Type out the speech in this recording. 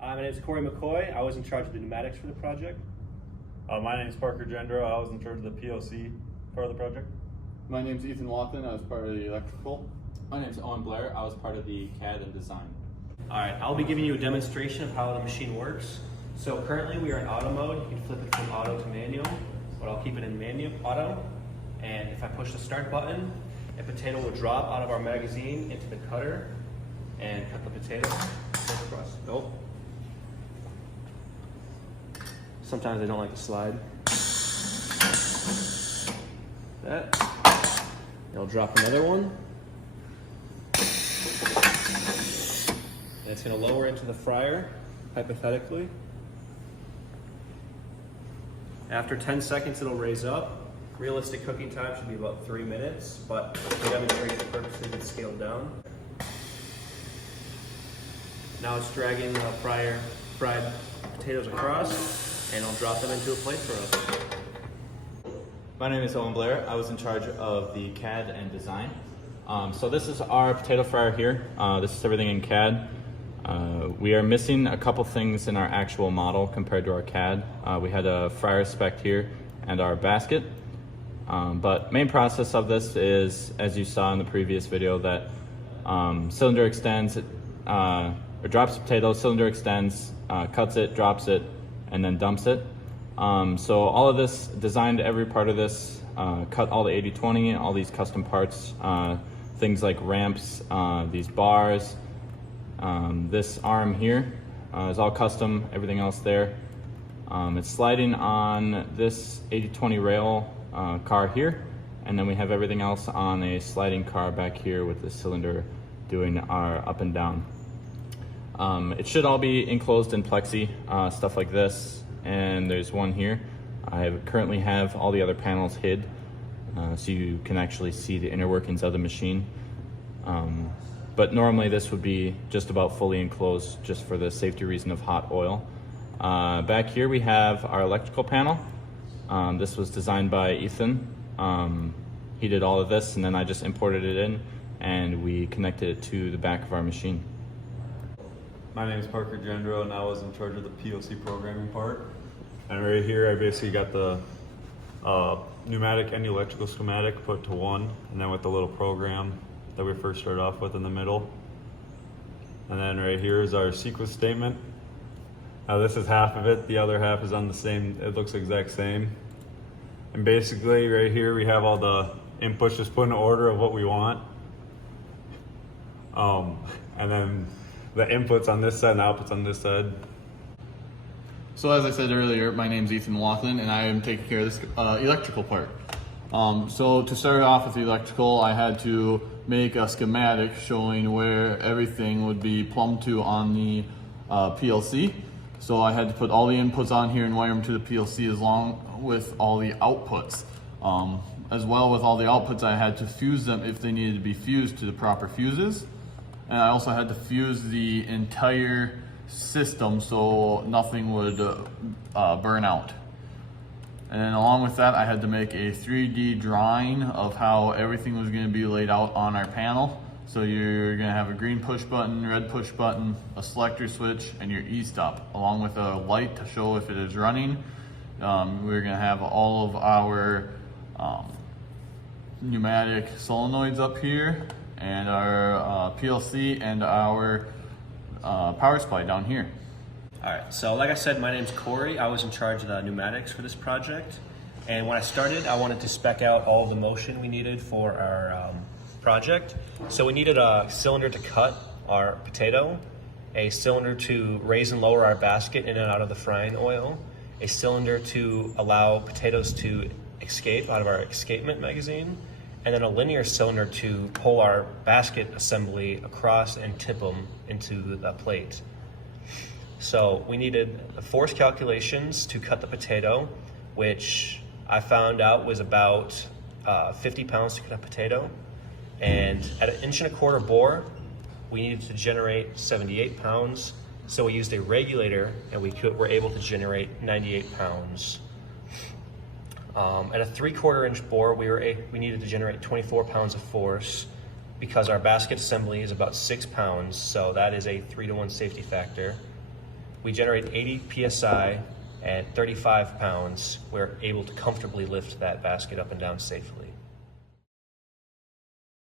My name is Corey McCoy. I was in charge of the pneumatics for the project. My name is Parker Gendro. I was in charge of the PLC part of the project. My name's Ethan Watson. I was part of the electrical. My name's Owen Blair. I was part of the CAD and design. Alright, I'll be giving you a demonstration of how the machine works. So currently we are in auto mode. You can flip it from auto to manual, but I'll keep it in auto. And if I push the start button, a potato will drop out of our magazine into the cutter and cut the potato. Nope. Sometimes they don't like to slide. That. It'll drop another one. And it's going to lower into the fryer, hypothetically. After 10 seconds, it'll raise up. Realistic cooking time should be about 3 minutes, but for demonstration purposes, it's scaled down. Now it's dragging the fried potatoes across, and I'll drop them into a plate for us. My name is Owen Blair. I was in charge of the CAD and design. So this is our potato fryer here. This is everything in CAD. We are missing a couple things in our actual model compared to our CAD. We had a fryer spec here and our basket. But main process of this is, as you saw in the previous video, that cylinder extends, or drops the potato, cylinder extends, cuts it, drops it, and then dumps it. So all of this, designed every part of this, cut all the 80/20, all these custom parts, things like ramps, these bars, this arm here is all custom, everything else there. It's sliding on this 80/20 rail car here, and then we have everything else on a sliding car back here with the cylinder doing our up and down. It should all be enclosed in plexi, stuff like this, and there's one here. I currently have all the other panels hid, so you can actually see the inner workings of the machine. But normally this would be just about fully enclosed, just for the safety reason of hot oil. Back here we have our electrical panel. This was designed by Ethan. He did all of this, and then I just imported it in, and we connected it to the back of our machine. My name is Parker Gendro, and I was in charge of the PLC programming part. And right here I basically got the pneumatic and the electrical schematic put to one, and then with the little program that we first started off with in the middle. And then right here is our sequence statement. Now this is half of it, the other half is on the same, it looks exact same. And basically right here we have all the inputs just put in order of what we want. And then the inputs on this side and the outputs on this side. So as I said earlier, my name's Ethan Watson, and I am taking care of this electrical part. So to start off with the electrical, I had to make a schematic showing where everything would be plumbed to on the PLC. So I had to put all the inputs on here and wire them to the PLC along with all the outputs. As well, with all the outputs, I had to fuse them if they needed to be fused to the proper fuses. And I also had to fuse the entire system so nothing would burn out. And then along with that, I had to make a 3D drawing of how everything was going to be laid out on our panel. So you're going to have a green push button, red push button, a selector switch, and your E-stop, along with a light to show if it is running. We're going to have all of our pneumatic solenoids up here, and our PLC and our power supply down here. Alright, so like I said, my name's Corey. I was in charge of the pneumatics for this project. And when I started, I wanted to spec out all of the motion we needed for our project. So we needed a cylinder to cut our potato, a cylinder to raise and lower our basket in and out of the frying oil, a cylinder to allow potatoes to escape out of our escapement magazine, and then a linear cylinder to pull our basket assembly across and tip them into the plate. So we needed force calculations to cut the potato, which I found out was about 50 pounds to cut a potato. And at 1.25 inch bore, we needed to generate 78 pounds. So we used a regulator, and we were able to generate 98 pounds. At a 3/4 inch bore, we needed to generate 24 pounds of force because our basket assembly is about 6 pounds, so that is a 3-to-1 safety factor. We generate 80 psi at 35 pounds. We're able to comfortably lift that basket up and down safely.